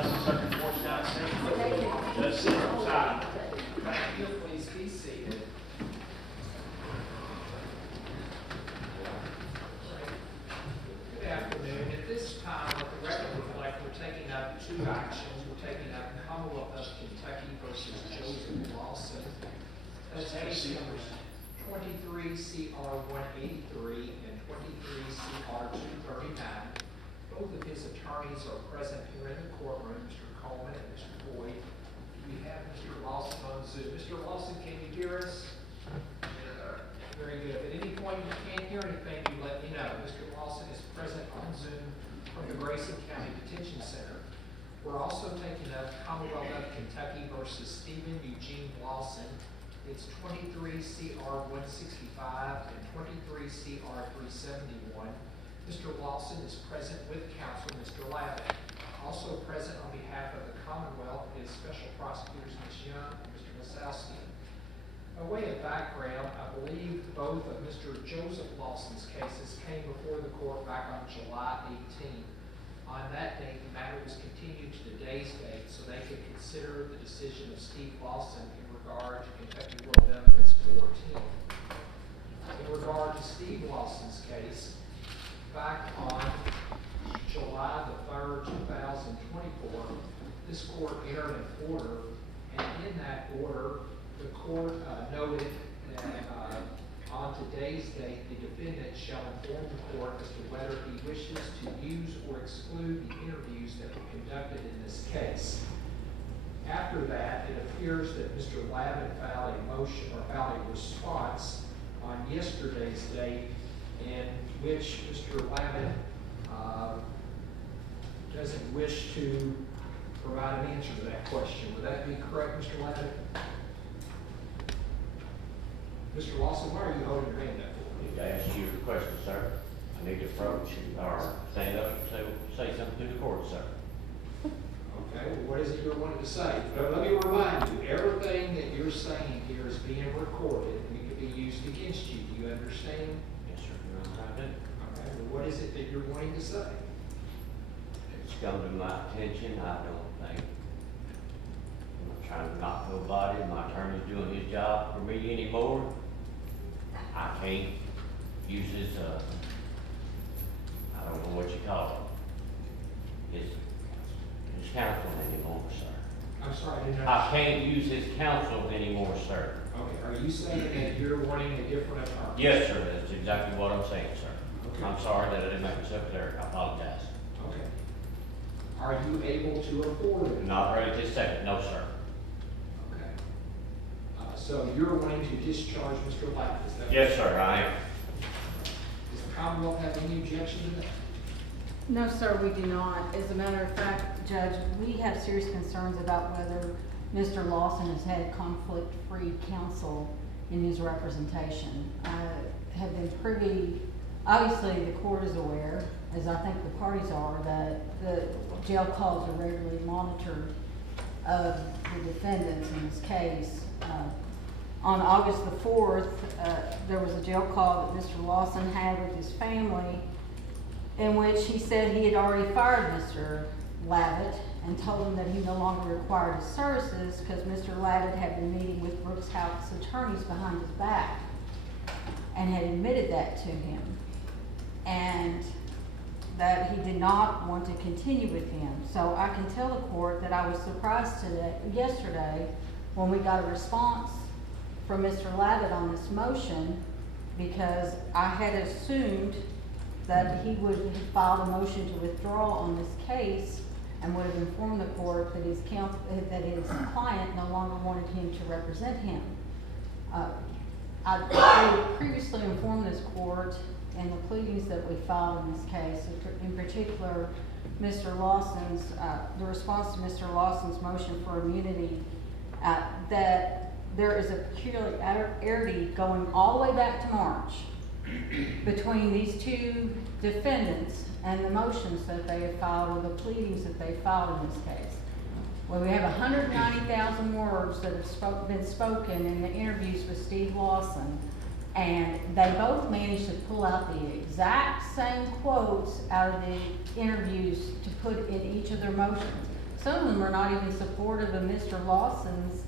Counsel, Circuit Court, United States. Judge Sitter's side. Thank you. Please be seated. Good afternoon. At this time, let the record reflect we're taking up two actions. We're taking up Commonwealth of Kentucky versus Joseph Lawson. That's case numbers 23 CR 183 and 23 CR 239. Both of his attorneys are present here in the courtroom, Mr. Coleman and Mr. Boyd. We have Mr. Lawson on Zoom. Mr. Lawson, can you hear us? Very good. If at any point you can't hear anything, you let me know. Mr. Lawson is present on Zoom from the Grayson County Detention Center. We're also taking up Commonwealth of Kentucky versus Stephen Eugene Lawson. It's 23 CR 165 and 23 CR 371. Mr. Lawson is present with counsel, Mr. Lavin. Also present on behalf of the Commonwealth is Special Prosecutors Ms. Young and Mr. Wasowski. By way of background, I believe both of Mr. Joseph Lawson's cases came before the court back on July 18th. On that date, the matter was continued to today's date so they could consider the decision of Steve Lawson in regard to Kentucky Rule Evidence 14. In regard to Steve Lawson's case, back on July the 3rd, 2024, this court entered an order, and in that order, the court noted that on today's date, the defendant shall inform the court as to whether he wishes to use or exclude the interviews that were conducted in this case. After that, it appears that Mr. Lavin filed a motion or filed a response on yesterday's date in which Mr. Lavin doesn't wish to provide an answer to that question. Would that be correct, Mr. Lavin? Mr. Lawson, why are you holding your hand up for? I need to ask you a question, sir. I need to approach or stand up and say something to the court, sir. Okay, well, what is it you're wanting to say? But let me remind you, everything that you're saying here is being recorded and it can be used against you. Do you understand? Yes, sir. I do. Okay, well, what is it that you're wanting to say? It's come to my attention, I don't think. I'm not trying to knock nobody. My attorney's doing his job for me anymore. I can't use his, I don't know what you call it. His counsel anymore, sir. I'm sorry, I didn't I understand. can't use his counsel anymore, sir. Okay, are you saying that you're wanting a different attorney? Yes, sir. That's exactly what I'm saying, sir. Okay. I'm sorry that I didn't make myself clear. I apologize. Okay. Are you able to afford it? Not right this second. No, sir. Okay. So you're wanting to discharge Mr. Lavin, is that? Yes, sir, I am. Does the Commonwealth have any objection to that? No, sir, we do not. As a matter of fact, Judge, we have serious concerns about whether Mr. Lawson has had conflict-free counsel in his representation. I have been privy, obviously the court is aware, as I think the parties are, that the jail calls are regularly monitored of the defendants in this case. On August the 4th, there was a jail call that Mr. Lawson had with his family in which he said he had already fired Mr. Lavin and told him that he no longer required his services because Mr. Lavin had been meeting with Brooks Houck's attorneys behind his back and had admitted that to him, and that he did not want to continue with him. So I can tell the court that I was surprised yesterday when we got a response from Mr. Lavin on this motion, because I had assumed that he would have filed a motion to withdraw on this case and would have informed the court that his client no longer wanted him to represent him. I previously informed this court in the pleadings that we filed in this case, in particular, Mr. Lawson's, the response to Mr. Lawson's motion for immunity, that there is a peculiarity going all the way back to March between these two defendants and the motions that they have filed or the pleadings that they filed in this case. Well, we have 190,000 words that have been spoken in the interviews with Steve Lawson, and they both managed to pull out the exact same quotes out of the interviews to put in each of their motions. Some of them are not even supportive of Mr. Lawson's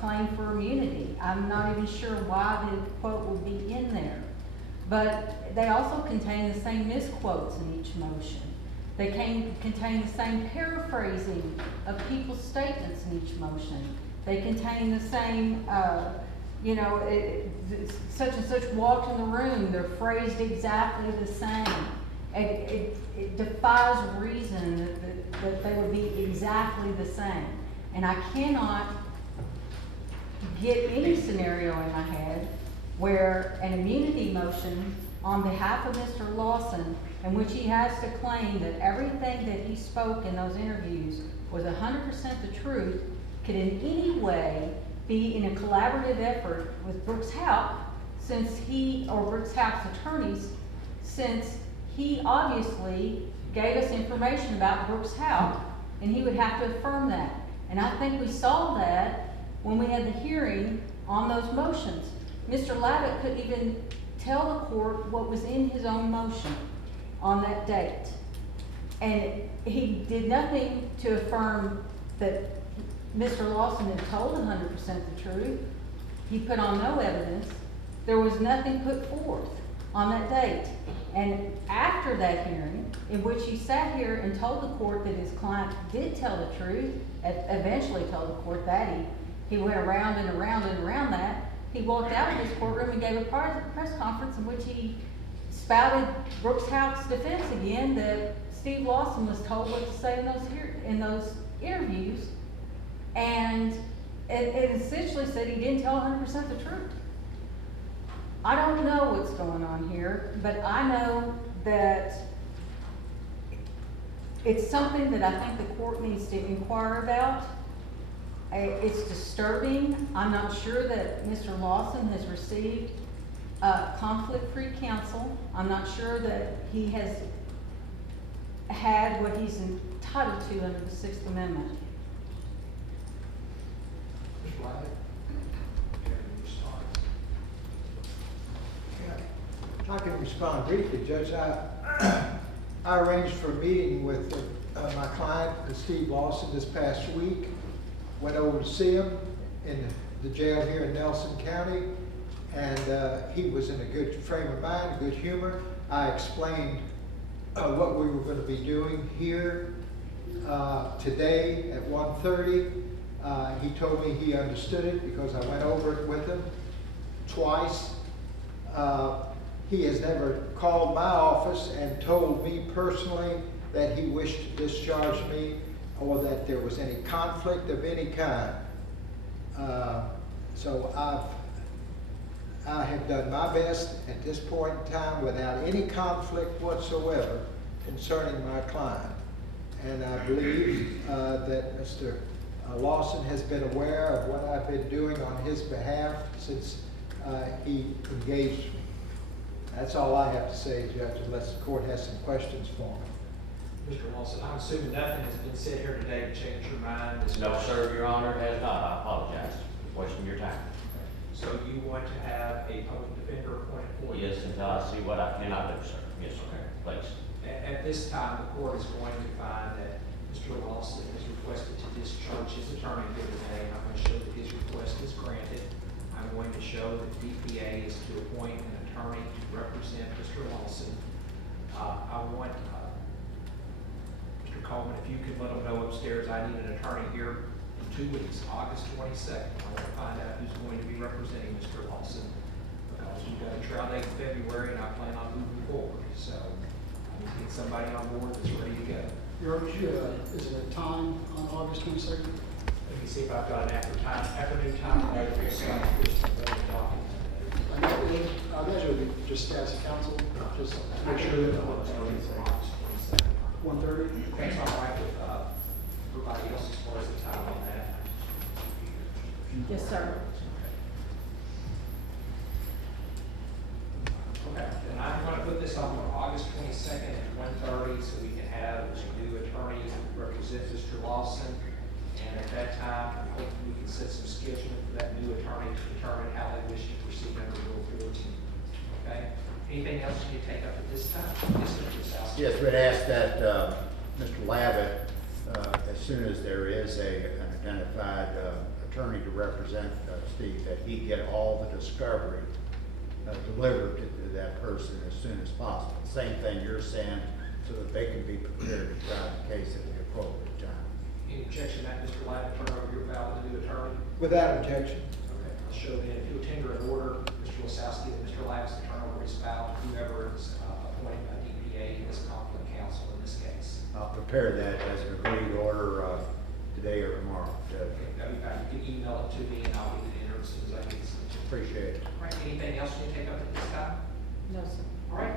claim for immunity. I'm not even sure why the quote would be in there. But they also contain the same misquotes in each motion. They contain the same paraphrasing of people's statements in each motion. They contain the same, such and such walked in the room. They're phrased exactly the same. It defies reason that they would be exactly the same. And I cannot get any scenario in my head where an immunity motion on behalf of Mr. Lawson, in which he has to claim that everything that he spoke in those interviews was 100% the truth, could in any way be in a collaborative effort with Brooks Houck, or Brooks Houck's attorneys, since he obviously gave us information about Brooks Houck, and he would have to affirm that. And I think we saw that when we had the hearing on those motions. Mr. Lavitt couldn't even tell the court what was in his own motion on that date. And he did nothing to affirm that Mr. Lawson had told 100% the truth. He put on no evidence. There was nothing put forth on that date. And after that hearing, in which he sat here and told the court that his client did tell the truth, eventually told the court that he went around and around and around that, he walked out of his courtroom and gave a press conference in which he spouted Brooks Houck's defense again, that Steve Lawson was told what to say in those interviews, and it essentially said he didn't tell 100% the truth. I don't know what's going on here, but I know that it's something that I think the court needs to inquire about. It's disturbing. I'm not sure that Mr. Lawson has received conflict-free counsel. I'm not sure that he has had what he's entitled to under the Sixth Amendment. Mr. Black? I can respond briefly, Judge. I arranged for a meeting with my client, Steve Lawson, this past week. Went over to see him in the jail here in Nelson County, and he was in a good frame of mind, good humor. I explained what we were going to be doing here today at 1:30. He told me he understood it because I went over it with him twice. He has never called my office and told me personally that he wished to discharge me or that there was any conflict of any kind. So I have done my best at this point in time without any conflict whatsoever concerning my client. And I believe that Mr. Lawson has been aware of what I've been doing on his behalf since he engaged me. That's all I have to say, Judge, unless the court has some questions for me. Mr. Lawson, I'm assuming nothing has been said here today to change your mind? No, sir, Your Honor, it has not. I apologize for wasting your time. So you want to have a public defender appointed for you? Yes, until I see what I cannot do, sir. Yes, sir. Please. At this time, the court is going to find that Mr. Lawson has requested to discharge his attorney here today. I'm going to show that his request is granted. I'm going to show that DPA is to appoint an attorney to represent Mr. Lawson. I want Mr. Coleman, if you could let them know upstairs, I need an attorney here in 2 weeks, August 22nd. I want to find out who's going to be representing Mr. Lawson, because we've got a trial date in February and I plan on moving forward. So I need to get somebody on board that's ready to go. Is it a time on August 22nd? Let me see if I've got an afternoon time. I imagine it would be just as a counsel, just to make sure that 1:30. That's all right with everybody else as far as the time on that. Yes, sir. Okay, and I'm going to put this on for August 22nd at 1:30 so we can have a new attorney who represents Mr. Lawson. And at that time, I hope we can set some scheduling for that new attorney to determine how they wish to proceed under Rule 14. Okay? Anything else you take up at this time? Yes, Mr. South. Yes, we'd ask that Mr. Lavitt as soon as there is an identified attorney to represent Steve, that he get all the discovery delivered to that person as soon as possible. Same thing you're saying, so that they can be prepared to try the case at the appropriate time. Any objection that Mr. Ladd turn over your file to the new attorney? Without objection. Okay, I'll show then, if you'll tender an order, Mr. Lasowski, that Mr. Ladd is to turn over his file to whoever is appointed by DPA as conflict counsel in this case. I'll prepare that as an agreed order today or tomorrow. Okay, that'd be fine. You can email it to me and I'll get it entered as soon as I get it. Appreciate it. All right, anything else you take up at this time? No, sir. All right,